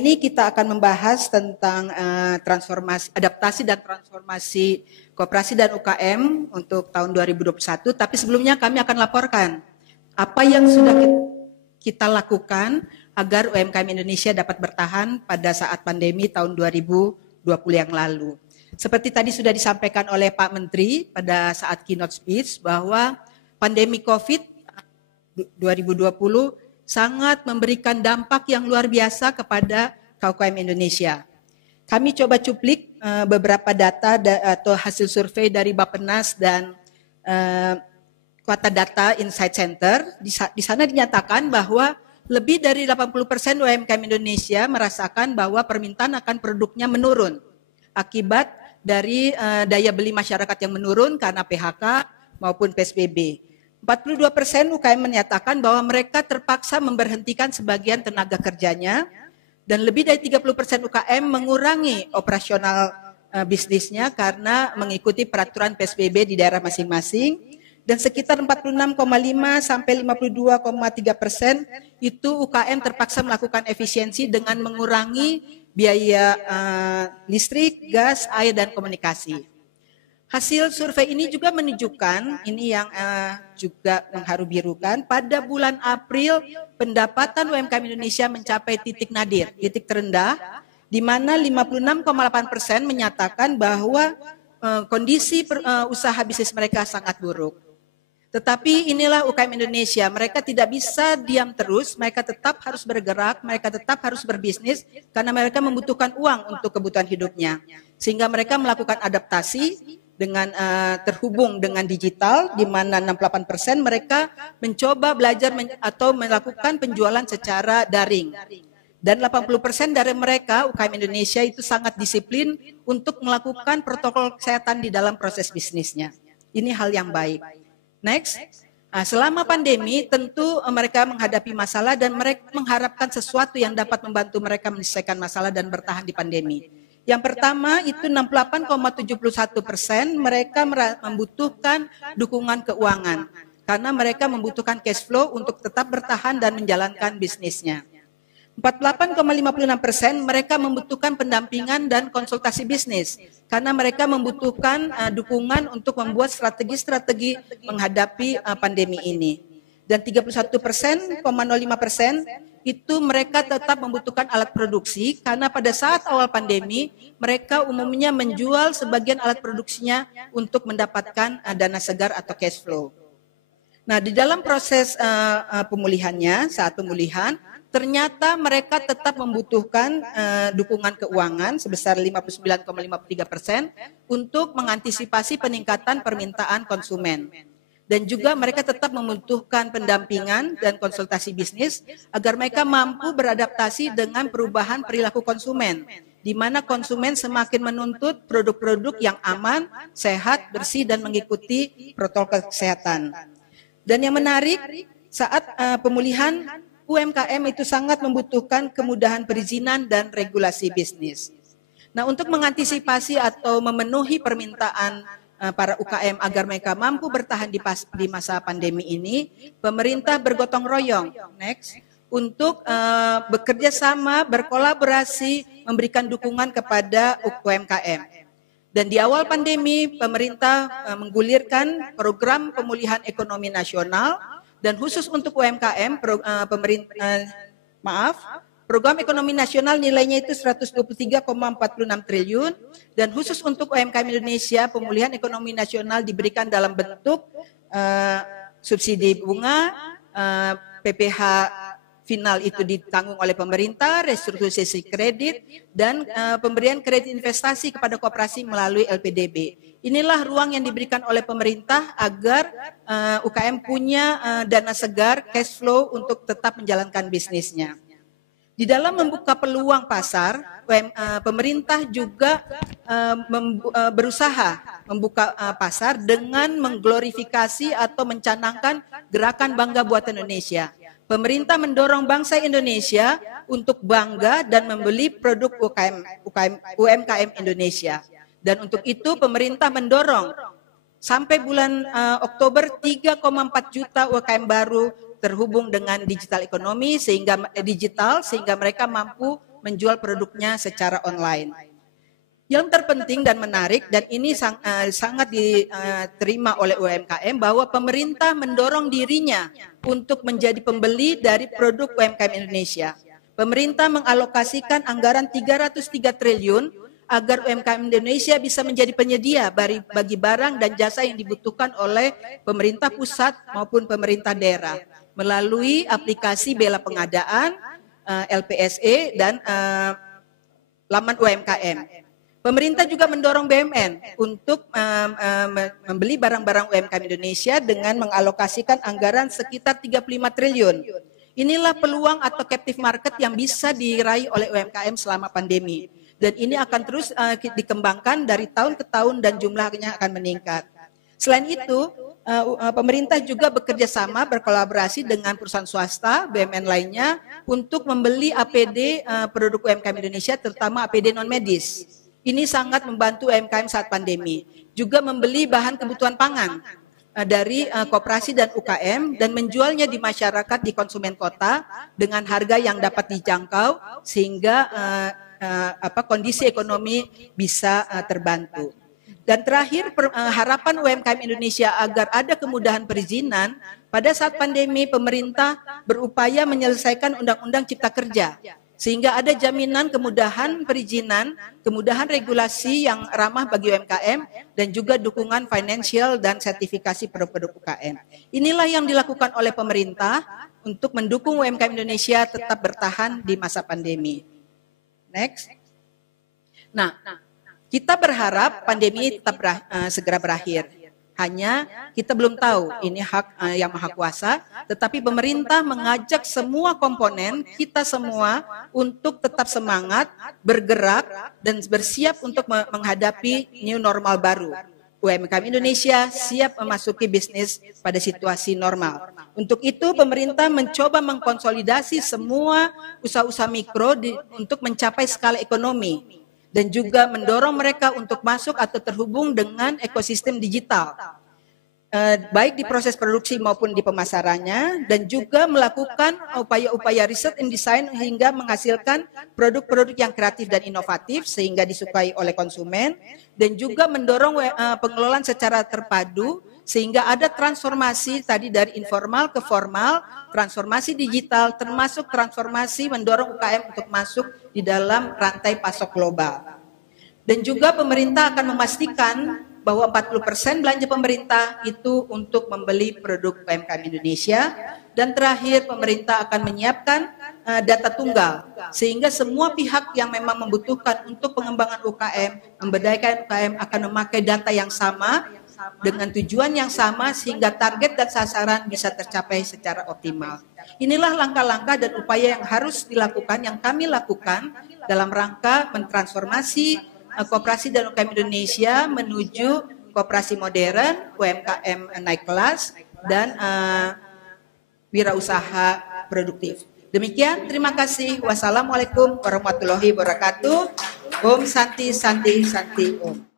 ini kita akan membahas tentang adaptasi dan transformasi koperasi dan UKM untuk tahun 2021. Tapi sebelumnya kami akan laporkan apa yang sudah kita lakukan agar UMKM Indonesia dapat bertahan pada saat pandemi tahun 2020 yang lalu. Seperti tadi sudah disampaikan oleh Pak Menteri pada saat keynote speech bahwa pandemi COVID 2020 sangat memberikan dampak yang luar biasa kepada UKM Indonesia. Kami coba cuplik beberapa data atau hasil survei dari Bappenas dan Kuota Data Insight Center. Di sana dinyatakan bahwa lebih dari 80% UMKM Indonesia merasakan bahwa permintaan akan produknya menurun akibat dari daya beli masyarakat yang menurun karena PHK maupun PSBB. 42% UKM menyatakan bahwa mereka terpaksa memberhentikan sebagian tenaga kerjanya dan lebih dari 30% UKM mengurangi operasional bisnisnya karena mengikuti peraturan PSBB di daerah masing-masing dan sekitar 46,5 sampai 52,3% itu UKM terpaksa melakukan efisiensi dengan mengurangi biaya listrik, gas, air, dan komunikasi. Hasil survei ini juga menunjukkan, ini yang juga mengharu-birukan, pada bulan April pendapatan UMKM Indonesia mencapai titik nadir, titik terendah, di mana 56,8% menyatakan bahwa kondisi usaha bisnis mereka sangat buruk. Tetapi inilah UKM Indonesia, mereka tidak bisa diam terus, mereka tetap harus bergerak, mereka tetap harus berbisnis, karena mereka membutuhkan uang untuk kebutuhan hidupnya. Sehingga mereka melakukan adaptasi, dengan terhubung dengan digital, di mana 68% mereka mencoba belajar atau melakukan penjualan secara daring. Dan 80% dari mereka, UKM Indonesia itu sangat disiplin untuk melakukan protokol kesehatan di dalam proses bisnisnya. Ini hal yang baik. Next, selama pandemi tentu mereka menghadapi masalah dan mereka mengharapkan sesuatu yang dapat membantu mereka menyelesaikan masalah dan bertahan di pandemi. Yang pertama itu 68,71% mereka membutuhkan dukungan keuangan karena mereka membutuhkan cash flow untuk tetap bertahan dan menjalankan bisnisnya. 48,56% mereka membutuhkan pendampingan dan konsultasi bisnis karena mereka membutuhkan dukungan untuk membuat strategi-strategi menghadapi pandemi ini. Dan 31,05% itu mereka tetap membutuhkan alat produksi karena pada saat awal pandemi mereka umumnya menjual sebagian alat produksinya untuk mendapatkan dana segar atau cash flow. Nah, di dalam proses pemulihannya, saat pemulihan, ternyata mereka tetap membutuhkan dukungan keuangan sebesar 59,53% untuk mengantisipasi peningkatan permintaan konsumen. Dan juga mereka tetap membutuhkan pendampingan dan konsultasi bisnis agar mereka mampu beradaptasi dengan perubahan perilaku konsumen, di mana konsumen semakin menuntut produk-produk yang aman, sehat, bersih, dan mengikuti protokol kesehatan. Dan yang menarik, saat pemulihan, UMKM itu sangat membutuhkan kemudahan perizinan dan regulasi bisnis. Nah, untuk mengantisipasi atau memenuhi permintaan para UKM agar mereka mampu bertahan di masa pandemi ini, pemerintah bergotong royong untuk bekerja sama, berkolaborasi, memberikan dukungan kepada UMKM. Dan di awal pandemi, pemerintah menggulirkan program pemulihan ekonomi nasional dan khusus untuk UMKM, program ekonomi nasional nilainya itu 123,46 triliun dan khusus untuk UMKM Indonesia pemulihan ekonomi nasional diberikan dalam bentuk subsidi bunga, PPh final itu ditanggung oleh pemerintah, restrukturisasi kredit dan pemberian kredit investasi kepada koperasi melalui LPDB. Inilah ruang yang diberikan oleh pemerintah agar UKM punya dana segar, cash flow untuk tetap menjalankan bisnisnya. Di dalam membuka peluang pasar, pemerintah juga berusaha membuka pasar dengan mengglorifikasi atau mencanangkan gerakan Bangga Buatan Indonesia. Pemerintah mendorong bangsa Indonesia untuk bangga dan membeli produk UMKM Indonesia. Dan untuk itu pemerintah mendorong sampai bulan Oktober 3,4 juta UMKM baru terhubung dengan digital ekonomi sehingga mereka mampu menjual produknya secara online. Yang terpenting dan menarik, dan ini sangat diterima oleh UMKM, bahwa pemerintah mendorong dirinya untuk menjadi pembeli dari produk UMKM Indonesia. Pemerintah mengalokasikan anggaran 303 triliun agar UMKM Indonesia bisa menjadi penyedia bagi barang dan jasa yang dibutuhkan oleh pemerintah pusat maupun pemerintah daerah melalui aplikasi Bela Pengadaan, LPSE, dan laman UMKM. Pemerintah juga mendorong BUMN untuk membeli barang-barang UMKM Indonesia dengan mengalokasikan anggaran sekitar 35 triliun. Inilah peluang atau captive market yang bisa diraih oleh UMKM selama pandemi. Dan ini akan terus dikembangkan dari tahun ke tahun dan jumlahnya akan meningkat. Selain itu, pemerintah juga bekerja sama berkolaborasi dengan perusahaan swasta, BUMN lainnya untuk membeli APD produk UMKM Indonesia, terutama APD non-medis. Ini sangat membantu UMKM saat pandemi. Juga membeli bahan kebutuhan pangan dari koperasi dan UKM dan menjualnya di masyarakat, di konsumen kota dengan harga yang dapat dijangkau sehingga kondisi ekonomi bisa terbantu. Dan terakhir, harapan UMKM Indonesia agar ada kemudahan perizinan. Pada saat pandemi, pemerintah berupaya menyelesaikan Undang-Undang Cipta Kerja, sehingga ada jaminan kemudahan perizinan, kemudahan regulasi yang ramah bagi UMKM, dan juga dukungan finansial dan sertifikasi produk-produk UKM. Inilah yang dilakukan oleh pemerintah untuk mendukung UMKM Indonesia tetap bertahan di masa pandemi. Next. Nah, kita berharap pandemi tetap segera berakhir. Hanya kita belum tahu, ini hak yang Maha Kuasa, tetapi pemerintah mengajak semua komponen, kita semua untuk tetap semangat, bergerak, dan bersiap untuk menghadapi new normal baru. UMKM Indonesia siap memasuki bisnis pada situasi normal. Untuk itu pemerintah mencoba mengkonsolidasi semua usaha-usaha mikro untuk mencapai skala ekonomi dan juga mendorong mereka untuk masuk atau terhubung dengan ekosistem digital. Baik di proses produksi maupun di pemasarannya, dan juga melakukan upaya-upaya riset and design hingga menghasilkan produk-produk yang kreatif dan inovatif sehingga disukai oleh konsumen, dan juga mendorong pengelolaan secara terpadu sehingga ada transformasi tadi dari informal ke formal, transformasi digital, termasuk transformasi mendorong UKM untuk masuk di dalam rantai pasok global. Dan juga pemerintah akan memastikan bahwa 40% belanja pemerintah itu untuk membeli produk UMKM Indonesia. Dan terakhir, pemerintah akan menyiapkan data tunggal sehingga semua pihak yang memang membutuhkan untuk pengembangan UKM, memberdayakan UKM akan memakai data yang sama dengan tujuan yang sama sehingga target dan sasaran bisa tercapai secara optimal. Inilah langkah-langkah dan upaya yang harus dilakukan, yang kami lakukan dalam rangka mentransformasi koperasi dan UKM Indonesia menuju koperasi modern, UMKM naik kelas, dan wirausaha produktif. Demikian, terima kasih. Wassalamualaikum warahmatullahi wabarakatuh. Om Santi Santi Santi Om.